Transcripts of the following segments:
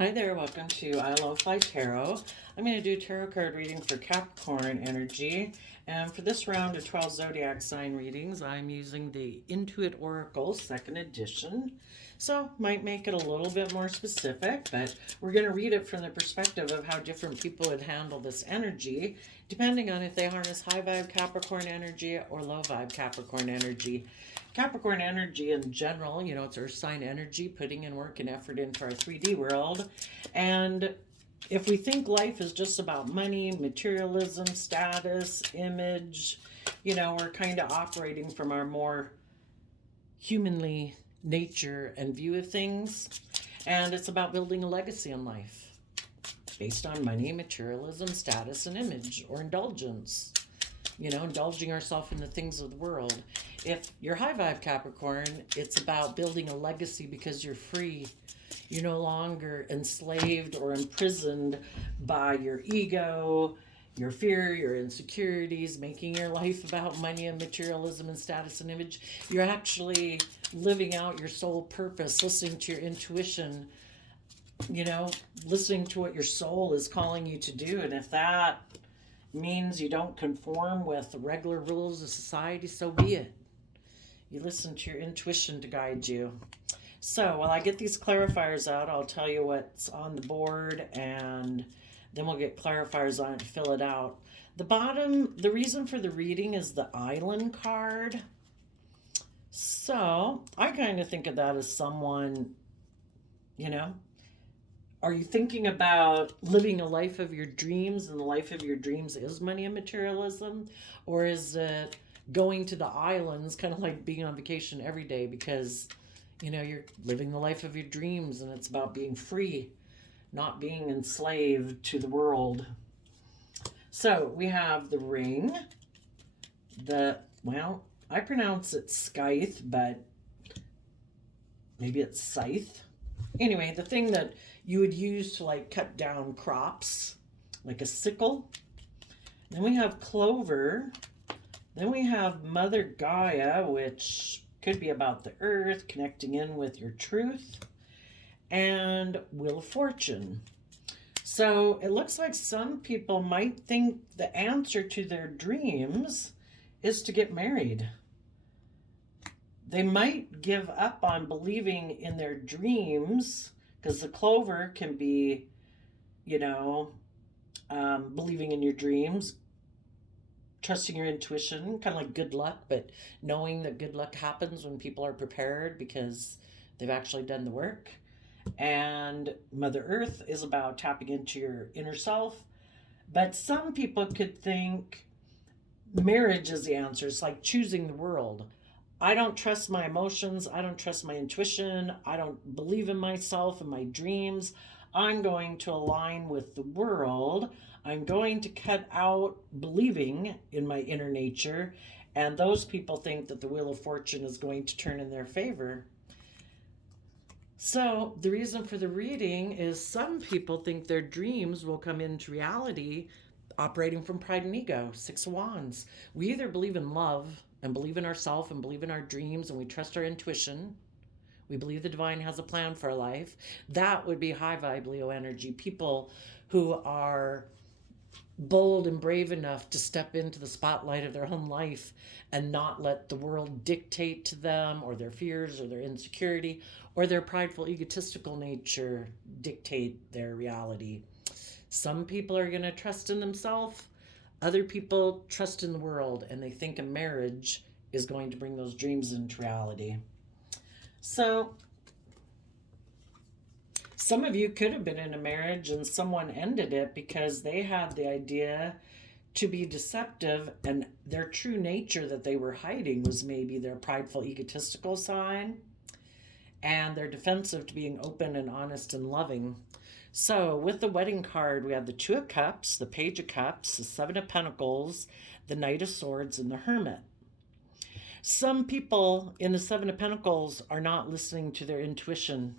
Hi there, welcome to I Love Fly Tarot. I'm going to do tarot card reading for Capricorn energy. And for this round of 12 zodiac sign readings, I'm using the Intuit Oracle 2nd edition. So might make it a little bit more specific, but we're going to read it from the perspective of how different people would handle this energy, depending on if they harness high vibe Capricorn energy or low vibe Capricorn energy. Capricorn energy in general, you know, it's earth sign energy, putting in work and effort into our 3D world. And if we think life is just about money, materialism, status, image, you know, we're kind of operating from our more humanly nature and view of things. And it's about building a legacy in life based on money, materialism, status, and image, or indulgence. You know, indulging ourselves in the things of the world. If you're high vibe Capricorn, it's about building a legacy because you're free. You're no longer enslaved or imprisoned by your ego, your fear, your insecurities, making your life about money and materialism and status and image. You're actually living out your soul purpose, listening to your intuition, you know, listening to what your soul is calling you to do. And if that means you don't conform with the regular rules of society, so be it. You listen to your intuition to guide you. So while I get these clarifiers out, I'll tell you what's on the board, and then we'll get clarifiers on it to fill it out. The bottom, the reason for the reading is the Island card. So I kind of think of that as someone, you know, are you thinking about living a life of your dreams, and the life of your dreams is money and materialism? Or is it going to the islands, kind of like being on vacation every day because, you know, you're living the life of your dreams and it's about being free, not being enslaved to the world? So we have the ring, well, I pronounce it scythe, but maybe it's scythe. Anyway, the thing that you would use to like cut down crops, like a sickle. Then we have clover. Then we have Mother Gaia, which could be about the earth, connecting in with your truth. And Wheel of Fortune. So it looks like some people might think the answer to their dreams is to get married. They might give up on believing in their dreams, because the clover can be, you know, believing in your dreams, trusting your intuition, kind of like good luck, but knowing that good luck happens when people are prepared because they've actually done the work. And Mother Earth is about tapping into your inner self. But some people could think marriage is the answer. It's like choosing the world. I don't trust my emotions. I don't trust my intuition. I don't believe in myself and my dreams. I'm going to align with the world. I'm going to cut out believing in my inner nature. And those people think that the Wheel of Fortune is going to turn in their favor. So the reason for the reading is some people think their dreams will come into reality operating from pride and ego. 6 of Wands. We either believe in love and believe in ourselves and believe in our dreams and we trust our intuition. We believe the divine has a plan for our life. That would be high vibe Leo energy. People who are bold and brave enough to step into the spotlight of their own life and not let the world dictate to them, or their fears or their insecurity or their prideful egotistical nature dictate their reality. Some people are going to trust in themselves. Other people trust in the world, and they think a marriage is going to bring those dreams into reality. So some of you could have been in a marriage and someone ended it because they had the idea to be deceptive, and their true nature that they were hiding was maybe their prideful egotistical side, and they're defensive to being open and honest and loving. So with the wedding card, we have the 2 of Cups, the Page of Cups, the 7 of Pentacles, the Knight of Swords, and the Hermit. Some people in the 7 of Pentacles are not listening to their intuition.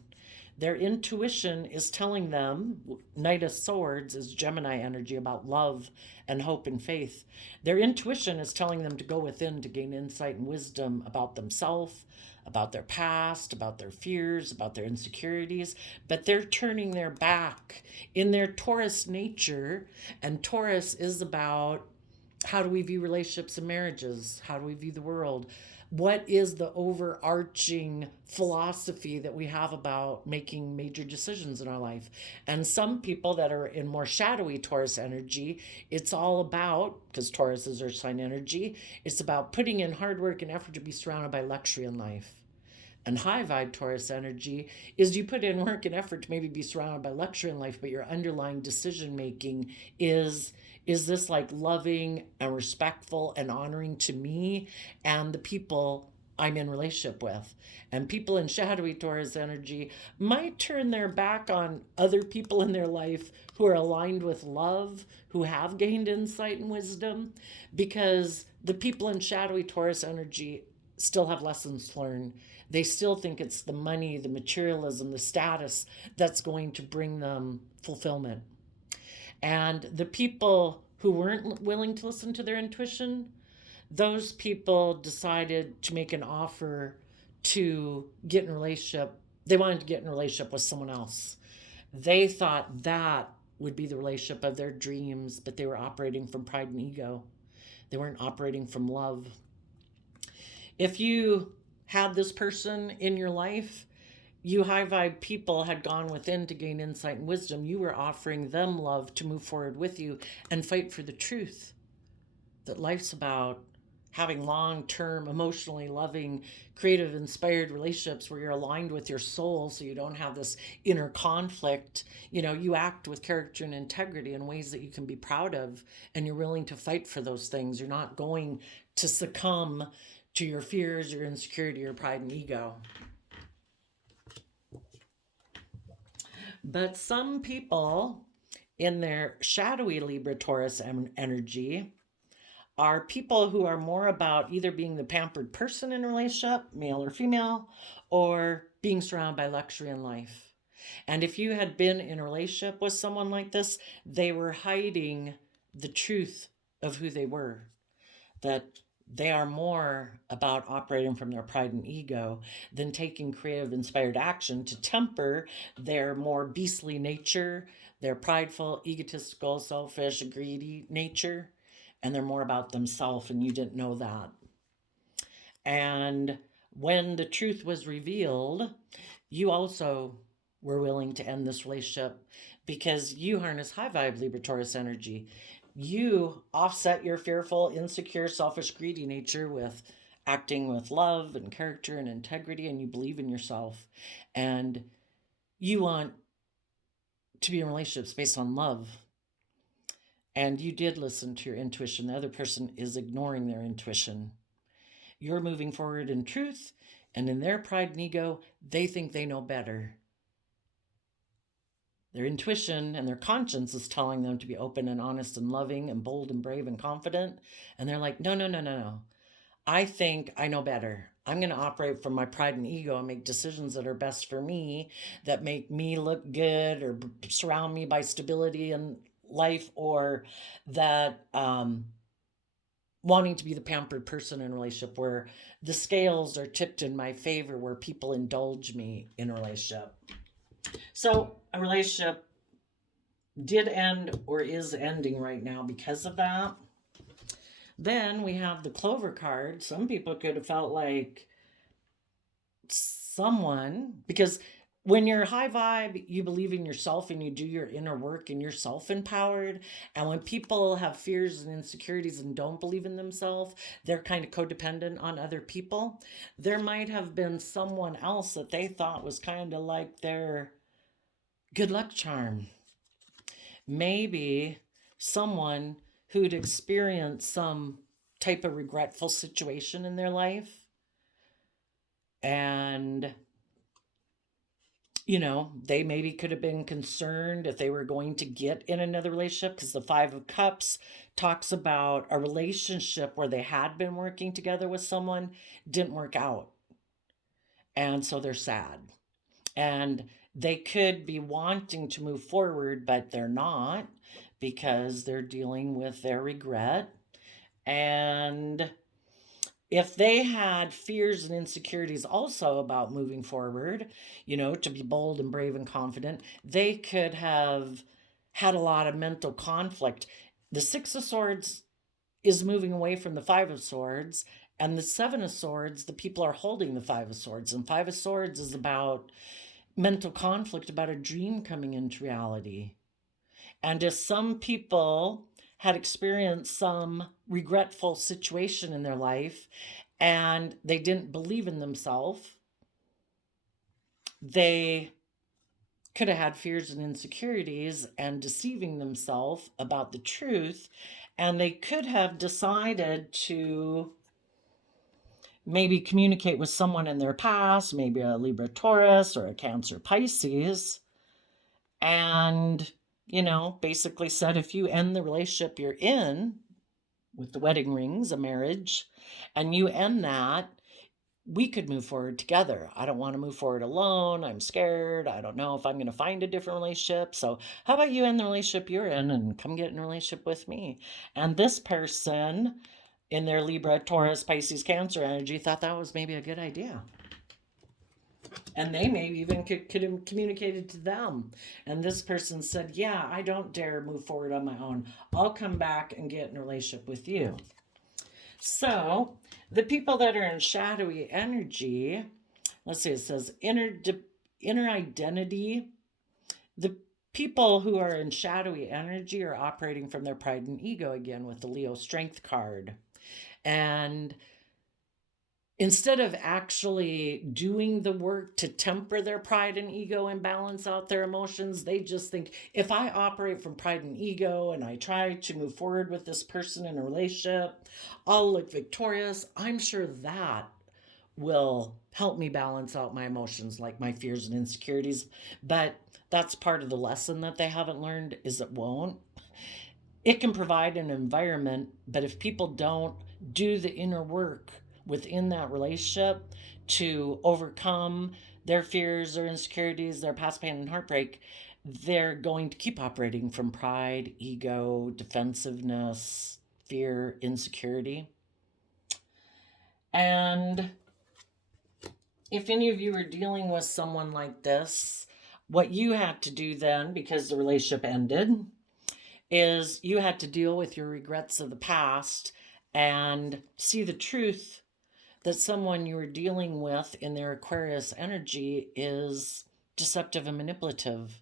Their intuition is telling them, Knight of Swords is Gemini energy, about love and hope and faith. Their intuition is telling them to go within to gain insight and wisdom about themselves, about their past, about their fears, about their insecurities, but they're turning their back in their Taurus nature. And Taurus is about, how do we view relationships and marriages? How do we view the world? What is the overarching philosophy that we have about making major decisions in our life? And some people that are in more shadowy Taurus energy, it's all about, because Taurus is earth sign energy, it's about putting in hard work and effort to be surrounded by luxury in life. And high vibe Taurus energy is you put in work and effort to maybe be surrounded by luxury in life, but your underlying decision making is this like loving and respectful and honoring to me and the people I'm in relationship with? And people in shadowy Taurus energy might turn their back on other people in their life who are aligned with love, who have gained insight and wisdom, because the people in shadowy Taurus energy still have lessons learned. They still think it's the money, the materialism, the status that's going to bring them fulfillment. And the people who weren't willing to listen to their intuition, those people decided to make an offer to get in a relationship. They wanted to get in a relationship with someone else. They thought that would be the relationship of their dreams, but they were operating from pride and ego. They weren't operating from love. If you had this person in your life, you high vibe people had gone within to gain insight and wisdom. You were offering them love to move forward with you and fight for the truth that life's about having long-term, emotionally loving, creative, inspired relationships where you're aligned with your soul, so you don't have this inner conflict. You act with character and integrity in ways that you can be proud of, and you're willing to fight for those things. You're not going to succumb to your fears, your insecurity, your pride and ego. But some people in their shadowy Libra Taurus energy are people who are more about either being the pampered person in a relationship, male or female, or being surrounded by luxury in life. And if you had been in a relationship with someone like this, they were hiding the truth of who they were. That they are more about operating from their pride and ego than taking creative, inspired action to temper their more beastly nature, their prideful, egotistical, selfish, greedy nature. And they're more about themselves, and you didn't know that. And when the truth was revealed, you also were willing to end this relationship because you harness high vibe Libra Taurus energy. You offset your fearful, insecure, selfish, greedy nature with acting with love and character and integrity, and you believe in yourself. And you want to be in relationships based on love. And you did listen to your intuition. The other person is ignoring their intuition. You're moving forward in truth, and in their pride and ego, they think they know better. Their intuition and their conscience is telling them to be open and honest and loving and bold and brave and confident. And they're like, no. I think I know better. I'm going to operate from my pride and ego and make decisions that are best for me, that make me look good or surround me by stability and life, or that wanting to be the pampered person in a relationship where the scales are tipped in my favor, where people indulge me in a relationship. So a relationship did end or is ending right now because of that. Then we have the Clover card. Some people could have felt like someone, because when you're high vibe, you believe in yourself and you do your inner work and you're self-empowered. And when people have fears and insecurities and don't believe in themselves, they're kind of codependent on other people. There might have been someone else that they thought was kind of like their good luck charm. Maybe someone who'd experienced some type of regretful situation in their life. And, they maybe could have been concerned if they were going to get in another relationship, because the Five of Cups talks about a relationship where they had been working together with someone, didn't work out. And so they're sad. And they could be wanting to move forward, but they're not, because they're dealing with their regret. And if they had fears and insecurities also about moving forward, to be bold and brave and confident, they could have had a lot of mental conflict. The Six of Swords is moving away from the Five of Swords, and the Seven of Swords, the people are holding the Five of Swords. And Five of Swords is about mental conflict, about a dream coming into reality. And if some people had experienced some regretful situation in their life and they didn't believe in themselves, they could have had fears and insecurities and deceiving themselves about the truth. And they could have decided to maybe communicate with someone in their past, maybe a Libra Taurus or a Cancer Pisces, and basically said, if you end the relationship you're in with the wedding rings, a marriage, and you end that, we could move forward together. I don't want to move forward alone. I'm scared. I don't know if I'm going to find a different relationship. So how about you end the relationship you're in and come get in a relationship with me? And this person in their Libra, Taurus, Pisces, Cancer energy thought that was maybe a good idea. And they maybe even could have communicated to them. And this person said, yeah, I don't dare move forward on my own. I'll come back and get in a relationship with you. So the people that are in shadowy energy, let's see, it says inner identity. The people who are in shadowy energy are operating from their pride and ego again with the Leo strength card. And instead of actually doing the work to temper their pride and ego and balance out their emotions, they just think, if I operate from pride and ego and I try to move forward with this person in a relationship, I'll look victorious. I'm sure that will help me balance out my emotions, like my fears and insecurities. But that's part of the lesson that they haven't learned, is it won't. It can provide an environment, but if people don't do the inner work within that relationship to overcome their fears or insecurities, their past pain and heartbreak, they're going to keep operating from pride, ego, defensiveness, fear, insecurity. And if any of you are dealing with someone like this, what you had to do then, because the relationship ended, is you had to deal with your regrets of the past and see the truth that someone you were dealing with in their Aquarius energy is deceptive and manipulative.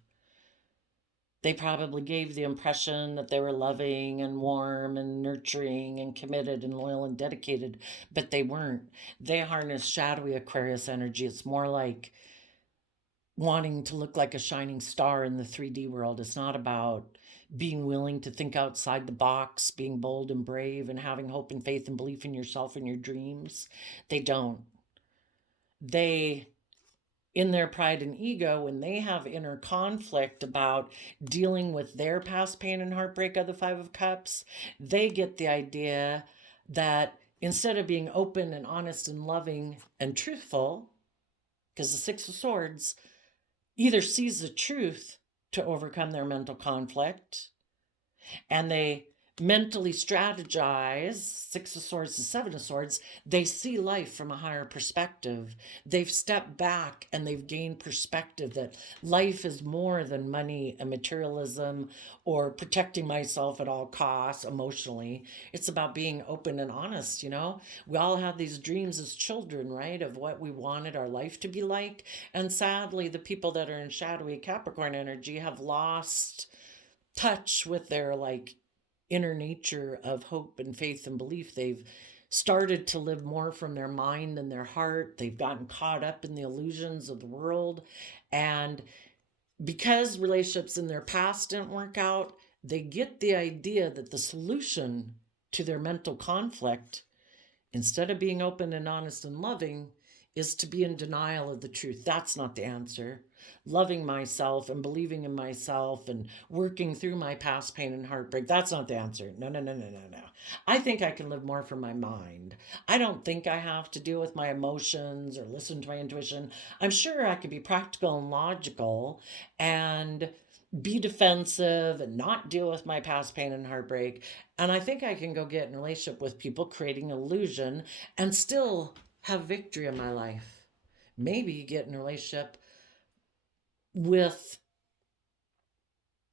They probably gave the impression that they were loving and warm and nurturing and committed and loyal and dedicated, but they weren't. They harness shadowy Aquarius energy. It's more like wanting to look like a shining star in the 3D world. It's not about being willing to think outside the box, being bold and brave, and having hope and faith and belief in yourself and your dreams. They don't. They, in their pride and ego, when they have inner conflict about dealing with their past pain and heartbreak of the Five of Cups, they get the idea that instead of being open and honest and loving and truthful, because the Six of Swords either sees the truth to overcome their mental conflict, and they mentally strategize, Six of Swords to Seven of Swords, they see life from a higher perspective. They've stepped back and they've gained perspective that life is more than money and materialism or protecting myself at all costs emotionally. It's about being open and honest, We all have these dreams as children, right, of what we wanted our life to be like. And sadly, the people that are in shadowy Capricorn energy have lost touch with their inner nature of hope and faith and belief. They've started to live more from their mind and their heart. They've gotten caught up in the illusions of the world. And because relationships in their past didn't work out, they get the idea that the solution to their mental conflict, instead of being open and honest and loving, is to be in denial of the truth. That's not the answer. Loving myself and believing in myself and working through my past pain and heartbreak, that's not the answer. No. I think I can live more from my mind. I don't think I have to deal with my emotions or listen to my intuition. I'm sure I could be practical and logical and be defensive and not deal with my past pain and heartbreak. And I think I can go get in a relationship with people, creating illusion, and still have victory in my life. Maybe get in a relationship with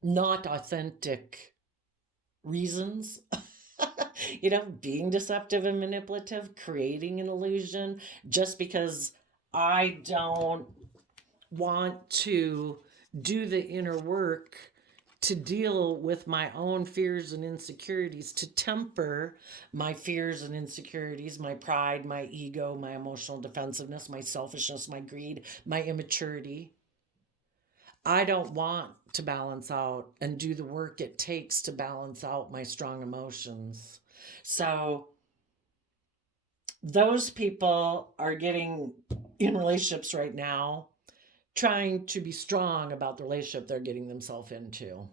not authentic reasons. Being deceptive and manipulative, creating an illusion just because I don't want to do the inner work to deal with my own fears and insecurities, to temper my fears and insecurities, my pride, my ego, my emotional defensiveness, my selfishness, my greed, my immaturity. I don't want to balance out and do the work it takes to balance out my strong emotions. So those people are getting in relationships right now, trying to be strong about the relationship they're getting themselves into,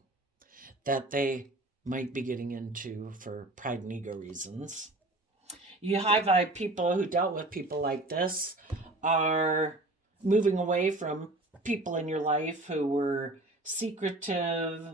that they might be getting into for pride and ego reasons. You high vibe people who dealt with people like this are moving away from people in your life who were secretive,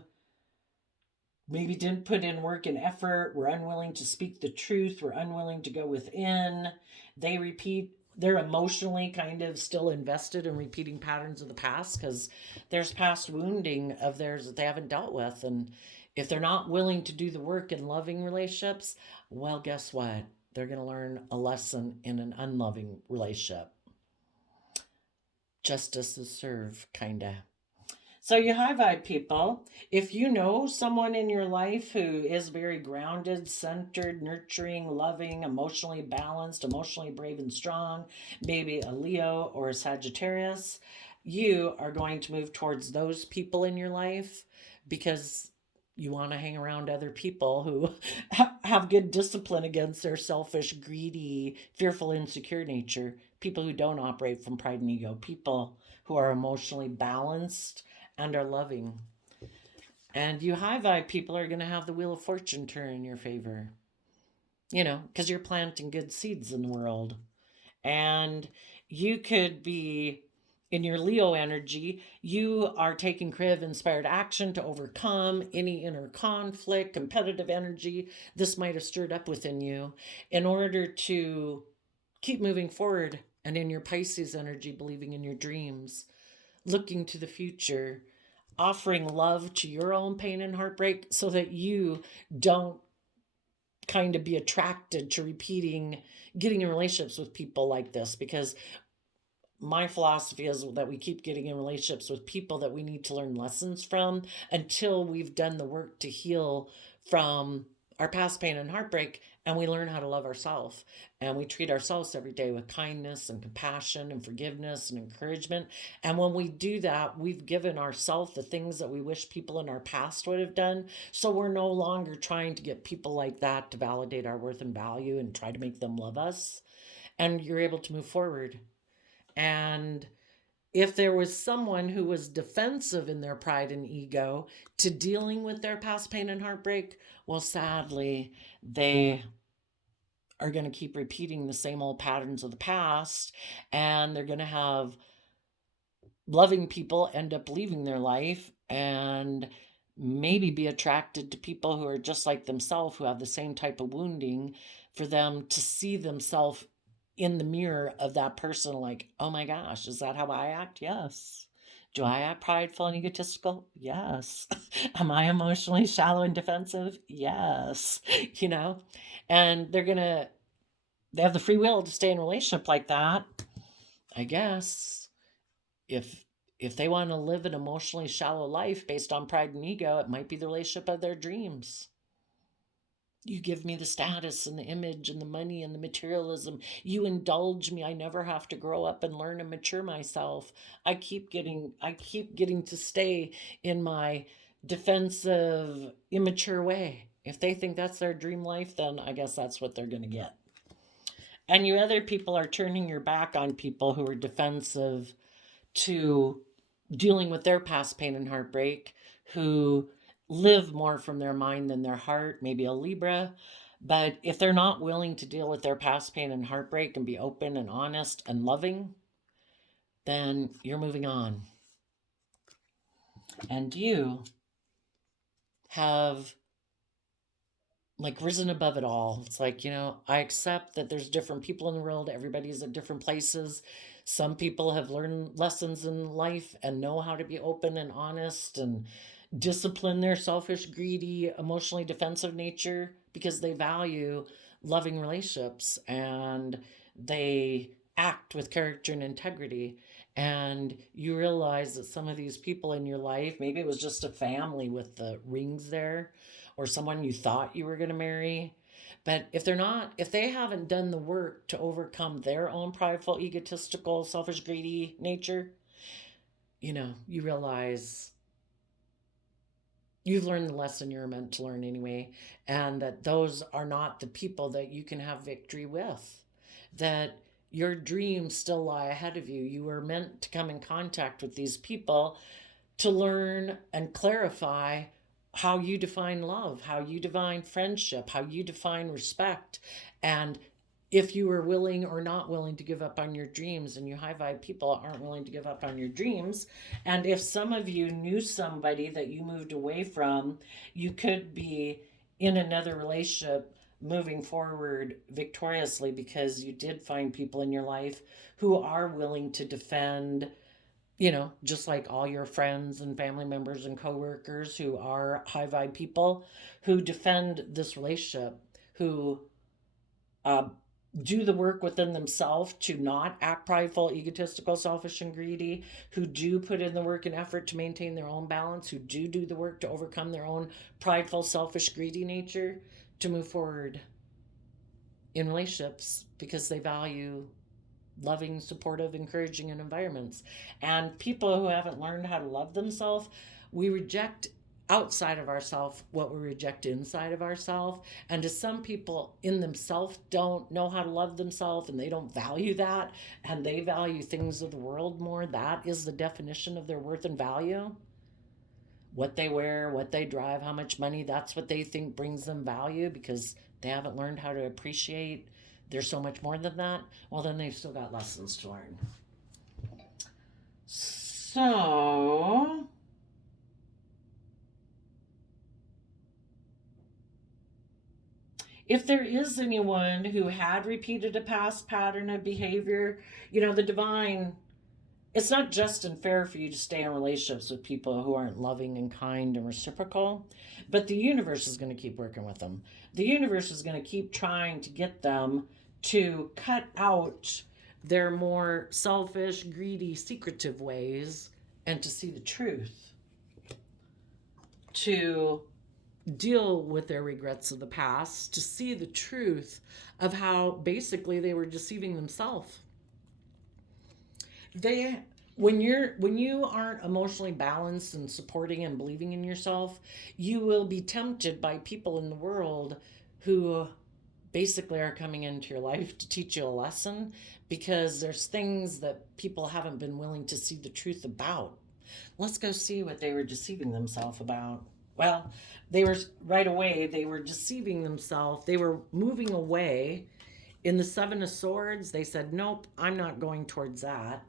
maybe didn't put in work and effort, were unwilling to speak the truth, were unwilling to go within. They're emotionally kind of still invested in repeating patterns of the past because there's past wounding of theirs that they haven't dealt with. And if they're not willing to do the work in loving relationships, well, guess what? They're going to learn a lesson in an unloving relationship. Justice is served, kind of. So, you high vibe people, if you know someone in your life who is very grounded, centered, nurturing, loving, emotionally balanced, emotionally brave and strong, maybe a Leo or a Sagittarius, you are going to move towards those people in your life because you want to hang around other people who have good discipline against their selfish, greedy, fearful, insecure nature. People who don't operate from pride and ego. People who are emotionally balanced and are loving. And you high vibe people are going to have the wheel of fortune turn in your favor, because you're planting good seeds in the world. And you could be in your Leo energy, you are taking creative, inspired action to overcome any inner conflict, competitive energy this might have stirred up within you in order to keep moving forward. And in your Pisces energy, believing in your dreams, looking to the future, offering love to your own pain and heartbreak so that you don't kind of be attracted to getting in relationships with people like this. Because my philosophy is that we keep getting in relationships with people that we need to learn lessons from until we've done the work to heal from our past pain and heartbreak, and we learn how to love ourselves, and we treat ourselves every day with kindness and compassion and forgiveness and encouragement. And when we do that, we've given ourselves the things that we wish people in our past would have done, so we're no longer trying to get people like that to validate our worth and value and try to make them love us. And you're able to move forward. And if there was someone who was defensive in their pride and ego to dealing with their past pain and heartbreak, well, sadly, they are going to keep repeating the same old patterns of the past, and they're going to have loving people end up leaving their life and maybe be attracted to people who are just like themselves, who have the same type of wounding, for them to see themselves in the mirror of that person like, oh my gosh, is that how I act? Yes. Do I act prideful and egotistical? Yes. Am I emotionally shallow and defensive? Yes. You know, and they have the free will to stay in a relationship like that, I guess. If they want to live an emotionally shallow life based on pride and ego, it might be the relationship of their dreams. You give me the status and the image and the money and the materialism. You indulge me. I never have to grow up and learn and mature myself. I keep getting to stay in my defensive, immature way. If they think that's their dream life, then I guess that's what they're going to get. And you other people are turning your back on people who are defensive to dealing with their past pain and heartbreak, who live more from their mind than their heart, maybe a Libra. But if they're not willing to deal with their past pain and heartbreak and be open and honest and loving, then you're moving on. And you have like risen above it all. It's like, I accept that there's different people in the world. Everybody's at different places. Some people have learned lessons in life and know how to be open and honest and discipline their selfish, greedy, emotionally defensive nature because they value loving relationships and they act with character and integrity. And you realize that some of these people in your life, maybe it was just a family with the rings there, or someone you thought you were going to marry. But if they haven't done the work to overcome their own prideful, egotistical, selfish, greedy nature, you realize you've learned the lesson you're meant to learn anyway, and that those are not the people that you can have victory with. That your dreams still lie ahead of you. You were meant to come in contact with these people to learn and clarify how you define love, how you define friendship, how you define respect, and if you are willing or not willing to give up on your dreams. And you high vibe people aren't willing to give up on your dreams. And if some of you knew somebody that you moved away from, you could be in another relationship moving forward victoriously because you did find people in your life who are willing to defend, just like all your friends and family members and coworkers who are high vibe people who defend this relationship, who uh, do the work within themselves to not act prideful, egotistical, selfish, and greedy, who do put in the work and effort to maintain their own balance, who do the work to overcome their own prideful, selfish, greedy nature to move forward in relationships because they value loving, supportive, encouraging environments. And people who haven't learned how to love themselves, we reject outside of ourselves what we reject inside of ourselves. And to some people in themselves don't know how to love themselves and they don't value that, and they value things of the world more. That is the definition of their worth and value. What they wear, what they drive, how much money, that's what they think brings them value because they haven't learned how to appreciate there's so much more than that. Well, then they've still got lessons to learn. So, if there is anyone who had repeated a past pattern of behavior, the divine, it's not just and fair for you to stay in relationships with people who aren't loving and kind and reciprocal, but the universe is going to keep working with them. The universe is going to keep trying to get them to cut out their more selfish, greedy, secretive ways and to see the truth, to deal with their regrets of the past, to see the truth of how basically they were deceiving themselves. When you aren't emotionally balanced and supporting and believing in yourself, you will be tempted by people in the world who basically are coming into your life to teach you a lesson because there's things that people haven't been willing to see the truth about. Let's go see what they were deceiving themselves about. Well, they were deceiving themselves. They were moving away. In the Seven of Swords, they said, nope, I'm not going towards that.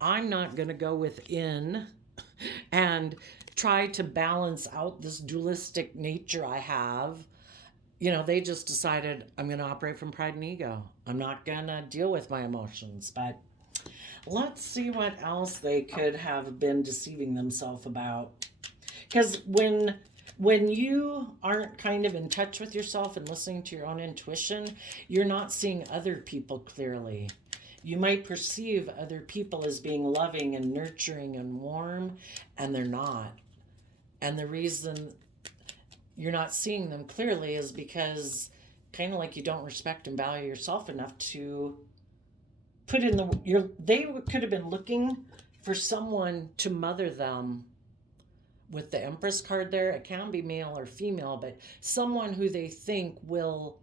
I'm not going to go within and try to balance out this dualistic nature I have. They just decided, I'm going to operate from pride and ego. I'm not going to deal with my emotions. But let's see what else they could have been deceiving themselves about. Because when you aren't kind of in touch with yourself and listening to your own intuition, you're not seeing other people clearly. You might perceive other people as being loving and nurturing and warm, and they're not. And the reason you're not seeing them clearly is because kind of like you don't respect and value yourself enough to put in they could have been looking for someone to mother them. With the Empress card there, it can be male or female, but someone who they think will,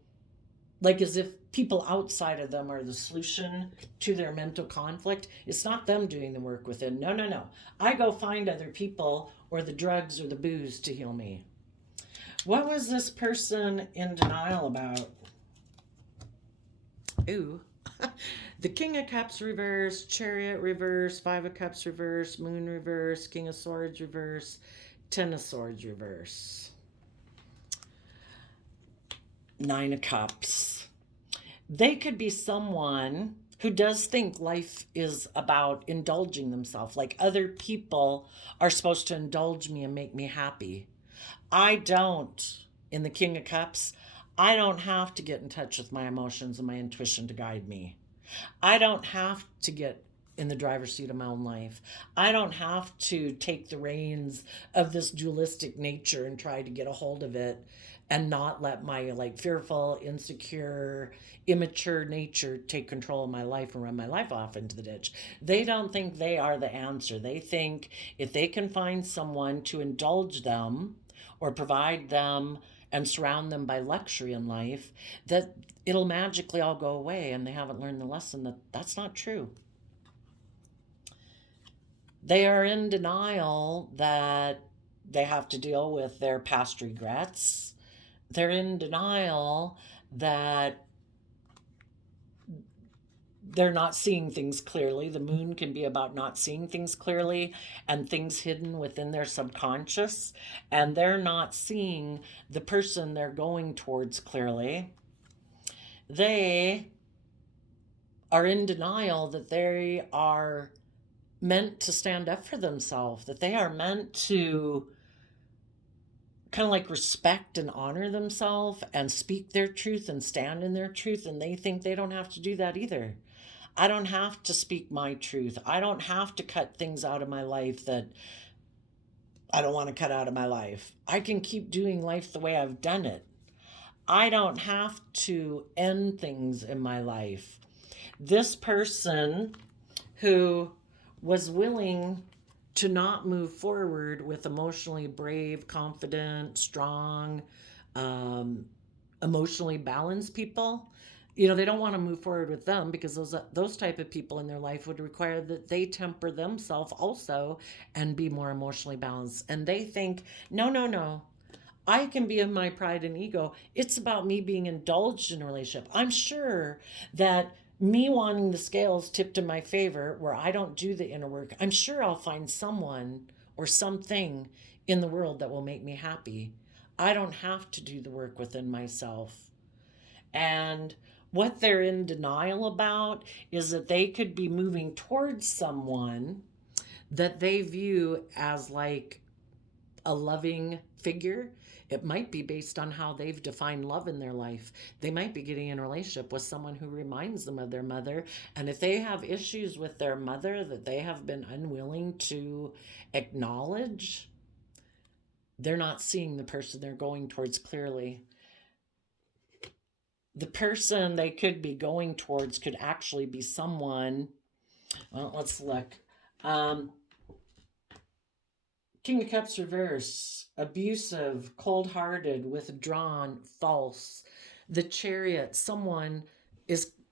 like as if people outside of them are the solution to their mental conflict. It's not them doing the work within. No. I go find other people or the drugs or the booze to heal me. What was this person in denial about? Ooh. The King of Cups reverse, Chariot reverse, Five of Cups reverse, Moon reverse, King of Swords reverse, Ten of Swords reverse, Nine of Cups. They could be someone who does think life is about indulging themselves, like other people are supposed to indulge me and make me happy. I don't. In the King of Cups, I don't have to get in touch with my emotions and my intuition to guide me. I don't have to get in the driver's seat of my own life. I don't have to take the reins of this dualistic nature and try to get a hold of it and not let my like fearful, insecure, immature nature take control of my life and run my life off into the ditch. They don't think they are the answer. They think if they can find someone to indulge them or provide them and surround them by luxury in life, that it'll magically all go away, and they haven't learned the lesson that that's not true. They are in denial that they have to deal with their past regrets. They're in denial that they're not seeing things clearly. The moon can be about not seeing things clearly and things hidden within their subconscious. And they're not seeing the person they're going towards clearly. They are in denial that they are meant to stand up for themselves, that they are meant to kind of like respect and honor themselves and speak their truth and stand in their truth. And they think they don't have to do that either. I don't have to speak my truth. I don't have to cut things out of my life that I don't want to cut out of my life. I can keep doing life the way I've done it. I don't have to end things in my life. This person who was willing to not move forward with emotionally brave, confident, strong, emotionally balanced people, they don't want to move forward with them because those type of people in their life would require that they temper themselves also and be more emotionally balanced. And they think, no, no, no. I can be in my pride and ego. It's about me being indulged in a relationship. I'm sure that me wanting the scales tipped in my favor where I don't do the inner work, I'm sure I'll find someone or something in the world that will make me happy. I don't have to do the work within myself. And what they're in denial about is that they could be moving towards someone that they view as like a loving figure. It might be based on how they've defined love in their life. They might be getting in a relationship with someone who reminds them of their mother. And if they have issues with their mother that they have been unwilling to acknowledge, they're not seeing the person they're going towards clearly. The person they could be going towards could actually be someone. Well, let's look. King of Cups reverse, abusive, cold-hearted, withdrawn, false. The Chariot,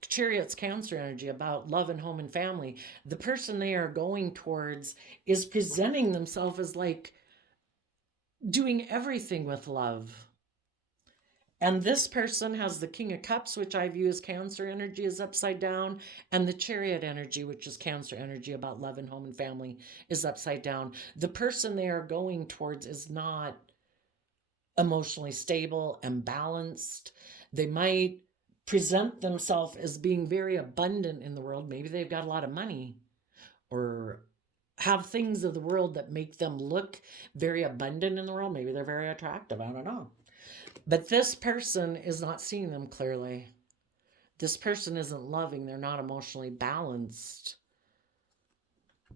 Chariot's Cancer energy about love and home and family. The person they are going towards is presenting themselves as like doing everything with love. And this person has the King of Cups, which I view as Cancer energy, is upside down. And the Chariot energy, which is Cancer energy about love and home and family, is upside down. The person they are going towards is not emotionally stable and balanced. They might present themselves as being very abundant in the world. Maybe they've got a lot of money or have things of the world that make them look very abundant in the world. Maybe they're very attractive. I don't know. But this person is not seeing them clearly. This person isn't loving. They're not emotionally balanced.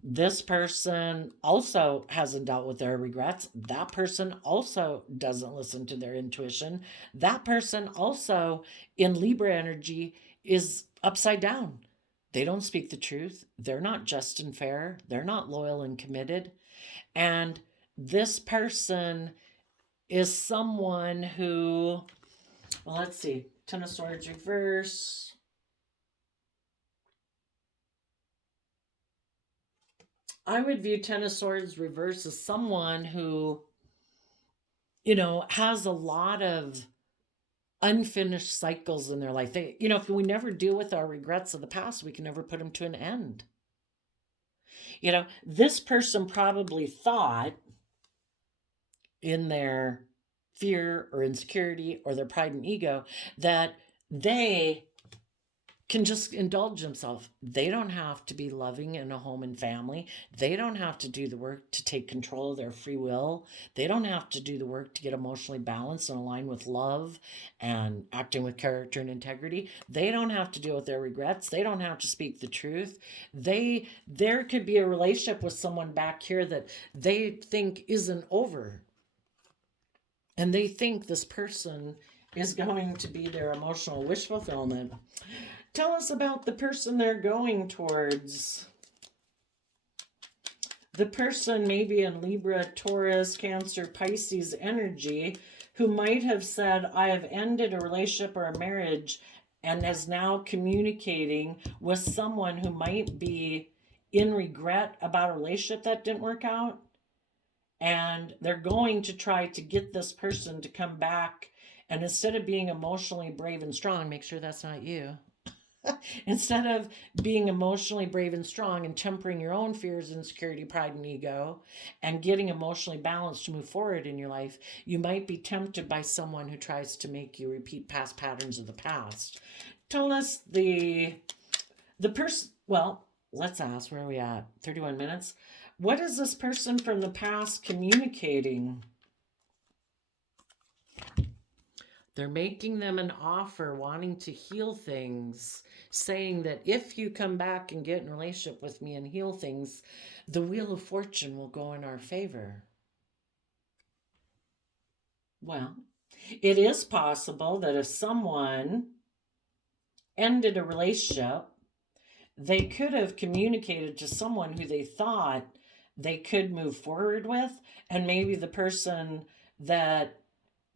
This person also hasn't dealt with their regrets. That person also doesn't listen to their intuition. That person also, in Libra energy, is upside down. They don't speak the truth. They're not just and fair. They're not loyal and committed. And this person is someone who, well, let's see, Ten of Swords reverse. I would view Ten of Swords reverse as someone who, has a lot of unfinished cycles in their life. If we never deal with our regrets of the past, we can never put them to an end. This person probably thought in their fear or insecurity or their pride and ego that they can just indulge themselves. They don't have to be loving in a home and family. They don't have to do the work to take control of their free will. They don't have to do the work to get emotionally balanced and aligned with love and acting with character and integrity. They don't have to deal with their regrets. They don't have to speak the truth. There could be a relationship with someone back here that they think isn't over. And they think this person is going to be their emotional wish fulfillment. Tell us about the person they're going towards. The person maybe in Libra, Taurus, Cancer, Pisces energy who might have said, I have ended a relationship or a marriage, and is now communicating with someone who might be in regret about a relationship that didn't work out. And they're going to try to get this person to come back. And instead of being emotionally brave and strong, make sure that's not you. Instead of being emotionally brave and strong and tempering your own fears, insecurity, pride, and ego, and getting emotionally balanced to move forward in your life, you might be tempted by someone who tries to make you repeat past patterns of the past. Tell us the person, well, let's ask, where are we at? 31 minutes. What is this person from the past communicating? They're making them an offer, wanting to heal things, saying that if you come back and get in a relationship with me and heal things, the wheel of fortune will go in our favor. Well, it is possible that if someone ended a relationship, they could have communicated to someone who they thought they could move forward with, and maybe the person that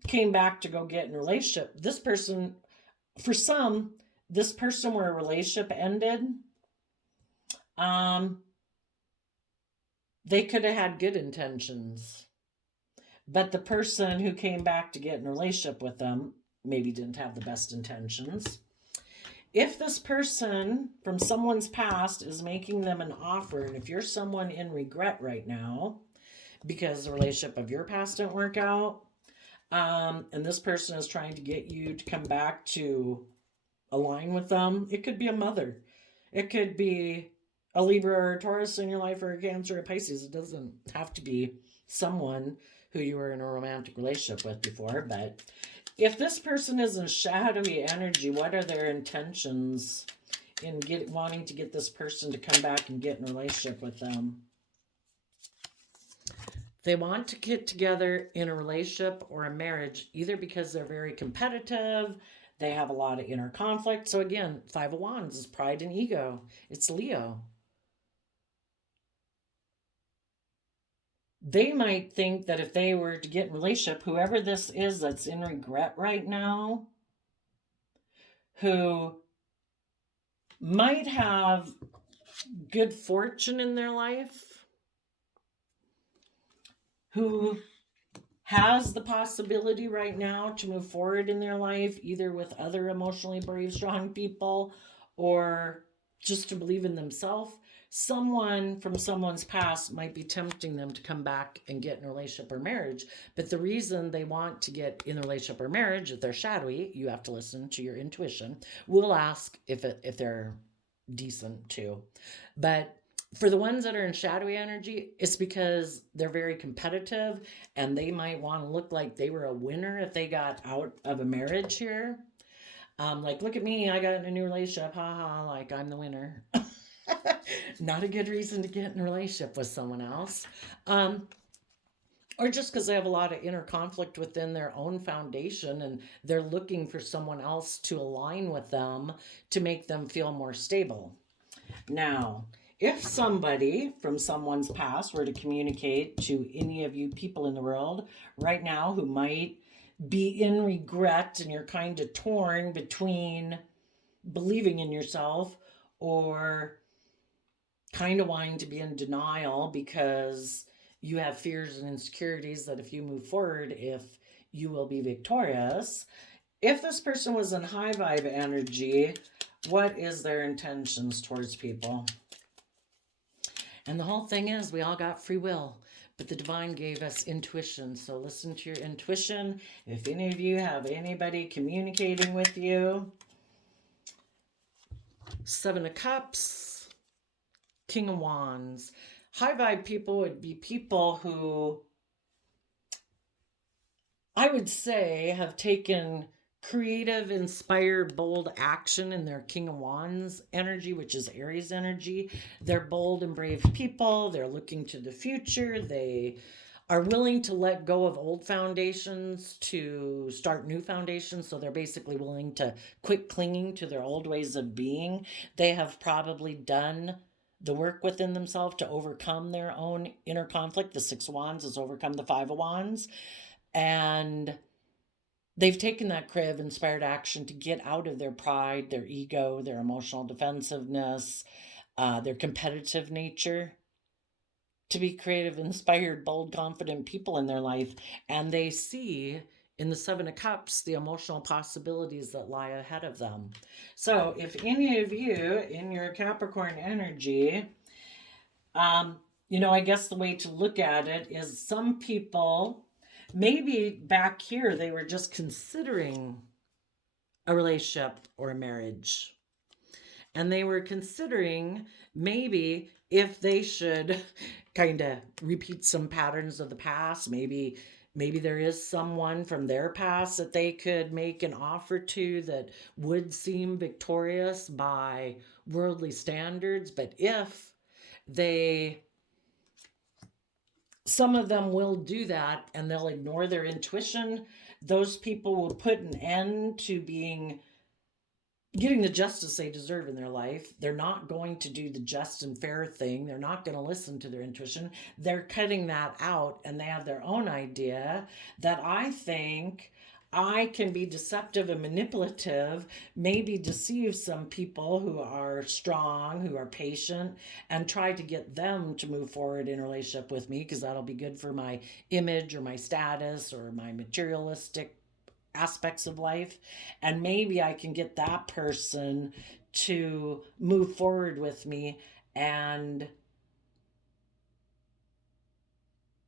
came back to go get in a relationship, this person, for some, this person where a relationship ended, they could have had good intentions, but the person who came back to get in a relationship with them maybe didn't have the best intentions. If this person from someone's past is making them an offer, and if you're someone in regret right now because the relationship of your past didn't work out, and this person is trying to get you to come back to align with them, it could be a mother. It could be a Libra or a Taurus in your life, or a Cancer or a Pisces. It doesn't have to be someone who you were in a romantic relationship with before, but if this person is in shadowy energy, what are their intentions in wanting to get this person to come back and get in a relationship with them? They want to get together in a relationship or a marriage, either because they're very competitive, they have a lot of inner conflict. So again, Five of Wands is pride and ego. It's Leo. They might think that if they were to get in a relationship, whoever this is that's in regret right now, who might have good fortune in their life, who has the possibility right now to move forward in their life, either with other emotionally brave, strong people, or just to believe in themselves, someone from someone's past might be tempting them to come back and get in a relationship or marriage. But the reason they want to get in a relationship or marriage, if they're shadowy, you have to listen to your intuition. We'll ask if they're decent too. But for the ones that are in shadowy energy, it's because they're very competitive, and they might want to look like they were a winner if they got out of a marriage here. Like, look at me, I got in a new relationship, haha, like I'm the winner. Not a good reason to get in a relationship with someone else. Or just because they have a lot of inner conflict within their own foundation, and they're looking for someone else to align with them to make them feel more stable. Now, if somebody from someone's past were to communicate to any of you people in the world right now who might be in regret, and you're kind of torn between believing in yourself or kind of wanting to be in denial because you have fears and insecurities that if you move forward, if you will be victorious, if this person was in high vibe energy, what is their intentions towards people? And the whole thing is, we all got free will, but the divine gave us intuition. So listen to your intuition. If any of you have anybody communicating with you, Seven of Cups, King of Wands. High vibe people would be people who, I would say, have taken creative, inspired, bold action in their King of Wands energy, which is Aries energy. They're bold and brave people. They're looking to the future. They are willing to let go of old foundations to start new foundations. So they're basically willing to quit clinging to their old ways of being. They have probably done the work within themselves to overcome their own inner conflict. The Six of Wands has overcome the Five of Wands. And they've taken that creative, inspired action to get out of their pride, their ego, their emotional defensiveness, their competitive nature, to be creative, inspired, bold, confident people in their life. And they see in the Seven of Cups the emotional possibilities that lie ahead of them. So if any of you in your Capricorn energy, I guess the way to look at it is some people, maybe back here, they were just considering a relationship or a marriage. And they were considering maybe if they should kind of repeat some patterns of the past. Maybe there is someone from their past that they could make an offer to that would seem victorious by worldly standards. But if some of them will do that and they'll ignore their intuition, those people will put an end to getting the justice they deserve in their life. They're not going to do the just and fair thing. They're not going to listen to their intuition. They're cutting that out, and they have their own idea that I think I can be deceptive and manipulative, maybe deceive some people who are strong, who are patient, and try to get them to move forward in a relationship with me, because that'll be good for my image or my status or my materialistic aspects of life. And maybe I can get that person to move forward with me and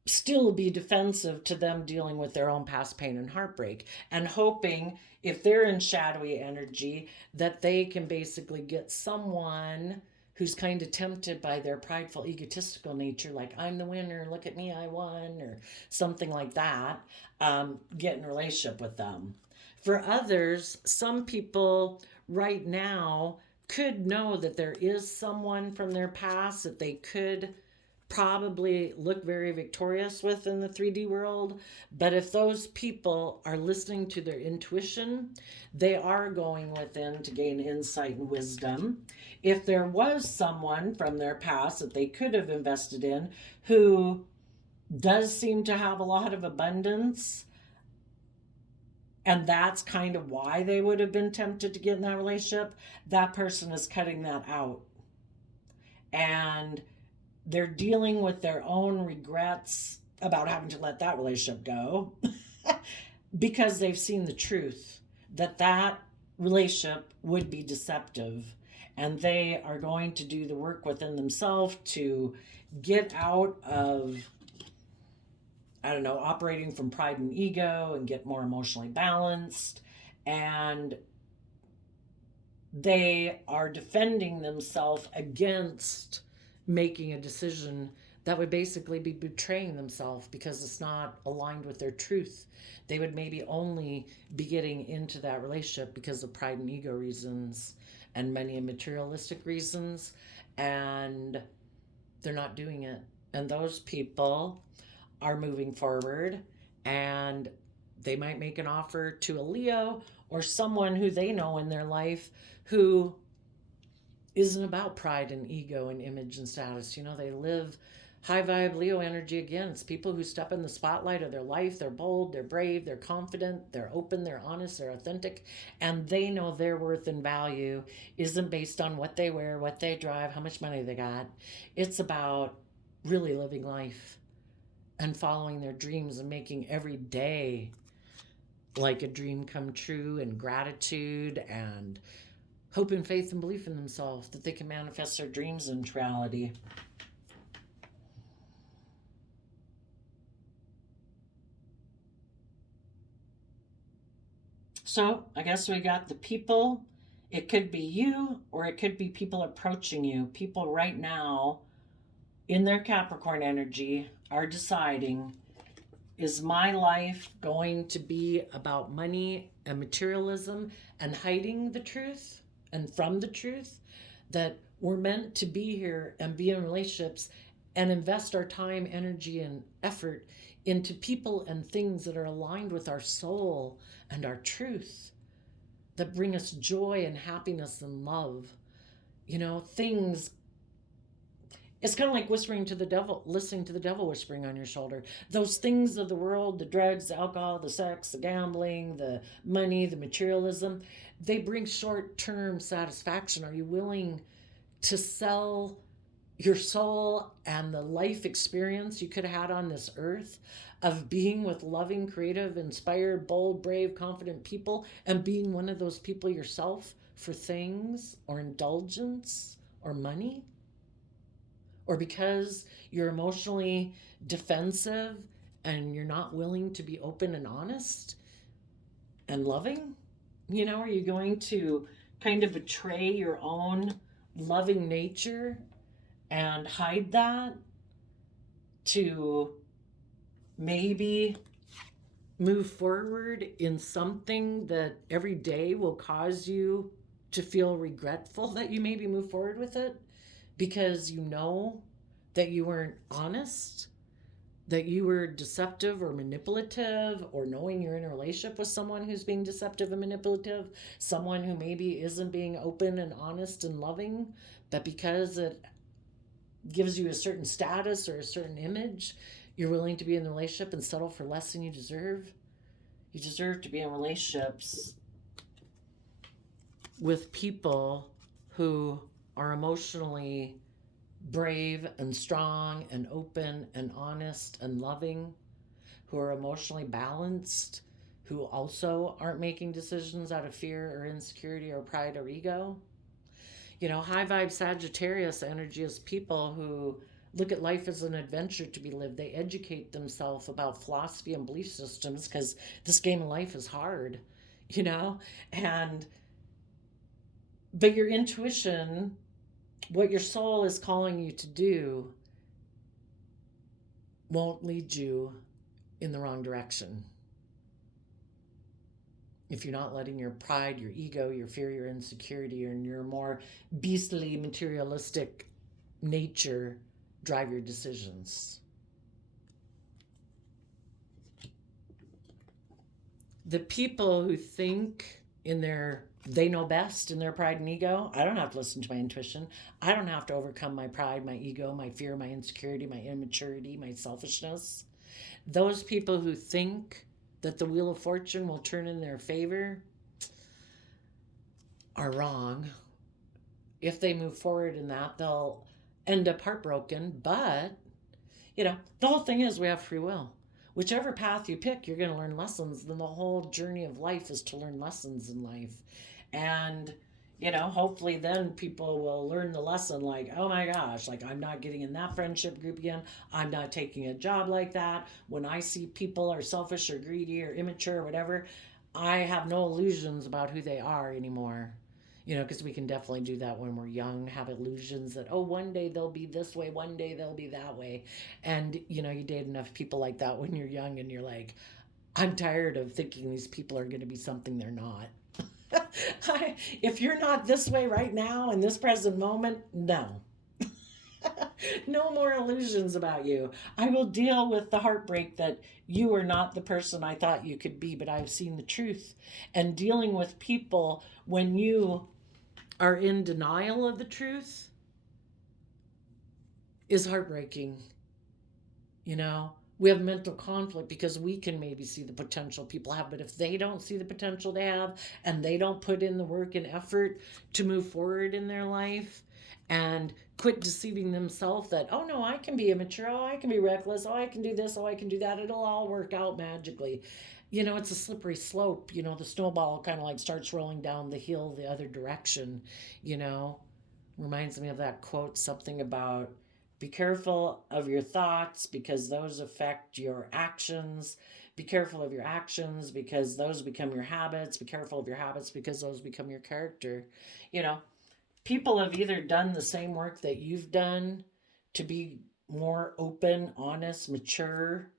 still be defensive to them dealing with their own past pain and heartbreak, and hoping, if they're in shadowy energy, that they can basically get someone who's kind of tempted by their prideful, egotistical nature, like, I'm the winner, look at me, I won, or something like that, get in a relationship with them. For others, some people right now could know that there is someone from their past that they could probably look very victorious with in the 3D world. But if those people are listening to their intuition, they are going within to gain insight and wisdom. If there was someone from their past that they could have invested in who does seem to have a lot of abundance, and that's kind of why they would have been tempted to get in that relationship, that person is cutting that out. And they're dealing with their own regrets about having to let that relationship go because they've seen the truth that relationship would be deceptive, and they are going to do the work within themselves to get out of, operating from pride and ego and get more emotionally balanced. And they are defending themselves against making a decision that would basically be betraying themselves because it's not aligned with their truth. They would maybe only be getting into that relationship because of pride and ego reasons and many materialistic reasons, and they're not doing it. And those people are moving forward, and they might make an offer to a Leo or someone who they know in their life who isn't about pride and ego and image and status. They live high vibe Leo energy. Again, it's people who step in the spotlight of their life. They're bold, they're brave, they're confident, they're open, they're honest, they're authentic, and they know their worth and value isn't based on what they wear, what they drive, how much money they got. It's about really living life and following their dreams and making every day like a dream come true, and gratitude and hope and faith and belief in themselves that they can manifest their dreams into reality. So I guess we got the people. It could be you, or it could be people approaching you. People right now in their Capricorn energy are deciding, is my life going to be about money and materialism and hiding the truth and from the truth, that we're meant to be here and be in relationships and invest our time, energy, and effort into people and things that are aligned with our soul and our truth, that bring us joy and happiness and love. You know, things. It's kind of like whispering to the devil, listening to the devil whispering on your shoulder. Those things of the world, the drugs, the alcohol, the sex, the gambling, the money, the materialism, they bring short-term satisfaction. Are you willing to sell your soul and the life experience you could have had on this earth of being with loving, creative, inspired, bold, brave, confident people, and being one of those people yourself for things or indulgence or money? Or because you're emotionally defensive and you're not willing to be open and honest and loving? You know, are you going to kind of betray your own loving nature and hide that to maybe move forward in something that every day will cause you to feel regretful that you maybe move forward with it? Because you know that you weren't honest, that you were deceptive or manipulative, or knowing you're in a relationship with someone who's being deceptive and manipulative, someone who maybe isn't being open and honest and loving, but because it gives you a certain status or a certain image, you're willing to be in the relationship and settle for less than you deserve. You deserve to be in relationships with people who are emotionally brave and strong and open and honest and loving, who are emotionally balanced, who also aren't making decisions out of fear or insecurity or pride or ego. You know, high vibe Sagittarius energy is people who look at life as an adventure to be lived. They educate themselves about philosophy and belief systems because this game of life is hard, you know? But your intuition, what your soul is calling you to do, won't lead you in the wrong direction. If you're not letting your pride, your ego, your fear, your insecurity, and your more beastly, materialistic nature drive your decisions. The people who think they know best in their pride and ego, I don't have to listen to my intuition. I don't have to overcome my pride, my ego, my fear, my insecurity, my immaturity, my selfishness. Those people who think that the wheel of fortune will turn in their favor are wrong. If they move forward in that, they'll end up heartbroken. But, you know, the whole thing is we have free will. Whichever path you pick, you're going to learn lessons. Then the whole journey of life is to learn lessons in life. And, you know, hopefully then people will learn the lesson like, oh my gosh, like I'm not getting in that friendship group again. I'm not taking a job like that. When I see people are selfish or greedy or immature or whatever, I have no illusions about who they are anymore. You know, because we can definitely do that when we're young, have illusions that, oh, one day they'll be this way, one day they'll be that way. And, you know, you date enough people like that when you're young and you're like, I'm tired of thinking these people are going to be something they're not. If you're not this way right now in this present moment, no. No more illusions about you. I will deal with the heartbreak that you are not the person I thought you could be, but I've seen the truth. And dealing with people when you are in denial of the truth is heartbreaking. You know, we have mental conflict because we can maybe see the potential people have, but if they don't see the potential they have and they don't put in the work and effort to move forward in their life and quit deceiving themselves that, oh no, I can be immature, oh, I can be reckless, oh, I can do this, oh, I can do that, it'll all work out magically. It's a slippery slope. The snowball kind of like starts rolling down the hill the other direction. you know Reminds me of that quote, something about be careful of your thoughts because those affect your actions. Be careful of your actions because those become your habits. Be careful of your habits because those become your character. You know, People have either done the same work that you've done to be more open, honest, mature,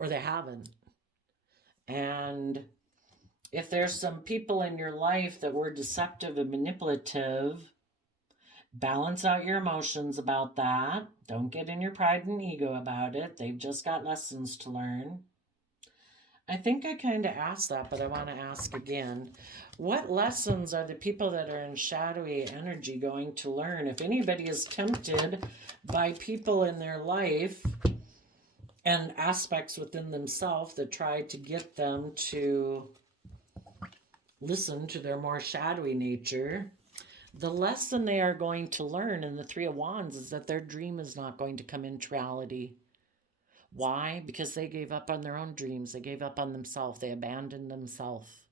or they haven't. And if there's some people in your life that were deceptive and manipulative, balance out your emotions about that. Don't get in your pride and ego about it. They've just got lessons to learn. I think I kind of asked that, but I want to ask again. What lessons are the people that are in shadowy energy going to learn? If anybody is tempted by people in their life and aspects within themselves that try to get them to listen to their more shadowy nature, the lesson they are going to learn in the Three of Wands is that their dream is not going to come into reality. Why? Because they gave up on their own dreams. They gave up on themselves. They abandoned themselves.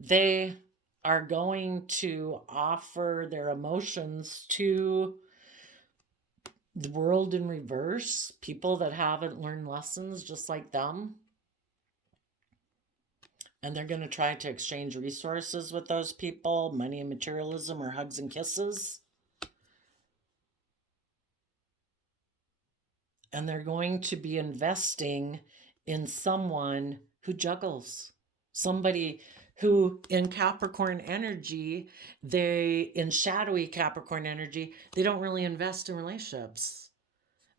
They are going to offer their emotions to the world in reverse, people that haven't learned lessons just like them. And they're going to try to exchange resources with those people, money and materialism, or hugs and kisses. And they're going to be investing in someone who juggles, somebody who in Capricorn energy, in shadowy Capricorn energy, they don't really invest in relationships.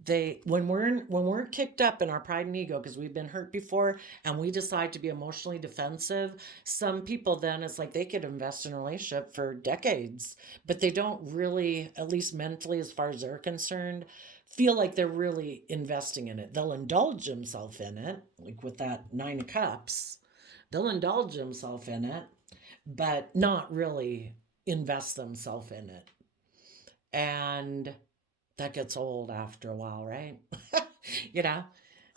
When we're kicked up in our pride and ego because we've been hurt before and we decide to be emotionally defensive, some people then it's like they could invest in a relationship for decades, but they don't really, at least mentally as far as they're concerned, feel like they're really investing in it. They'll indulge themselves in it, like with that Nine of Cups. They'll indulge themselves in it, but not really invest themselves in it. And that gets old after a while, right? you know,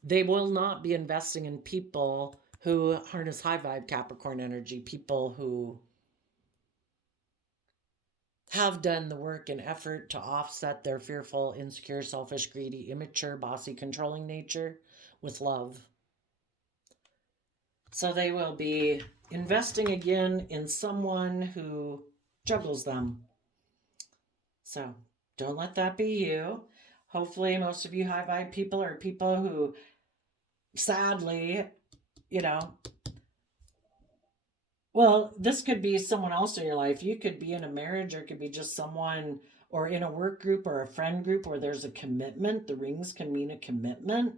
they will not be investing in people who harness high vibe Capricorn energy, people who have done the work and effort to offset their fearful, insecure, selfish, greedy, immature, bossy, controlling nature with love. So they will be investing again in someone who juggles them. So don't let that be you. Hopefully, most of you high vibe people are people who, sadly, you know, well, this could be someone else in your life. You could be in a marriage, or it could be just someone, or in a work group or a friend group where there's a commitment. The rings can mean a commitment.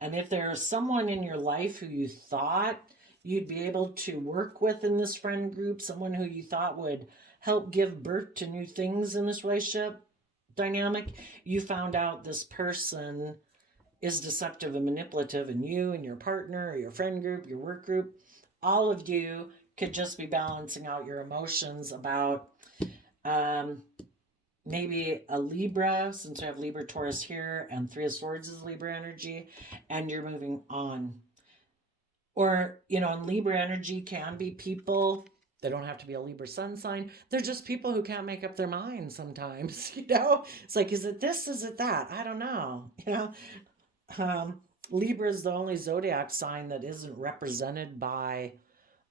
And if there's someone in your life who you thought you'd be able to work with in this friend group, someone who you thought would help give birth to new things in this relationship dynamic, you found out this person is deceptive and manipulative, and you and your partner or your friend group, your work group, all of you could just be balancing out your emotions about maybe a Libra, since we have Libra Taurus here, and Three of Swords is Libra energy, and you're moving on. Or, in Libra energy can be people, they don't have to be a Libra sun sign. They're just people who can't make up their minds sometimes, It's like, is it this? Is it that? I don't know, Libra is the only zodiac sign that isn't represented by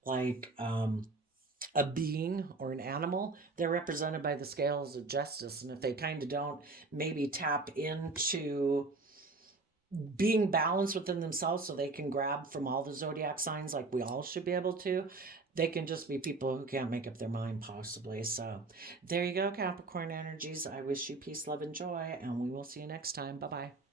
like a being or an animal. They're represented by the scales of justice. And if they kind of don't maybe tap into being balanced within themselves so they can grab from all the zodiac signs like we all should be able to, they can just be people who can't make up their mind possibly. So there you go, Capricorn energies. I wish you peace, love, and joy, and we will see you next time. Bye-bye.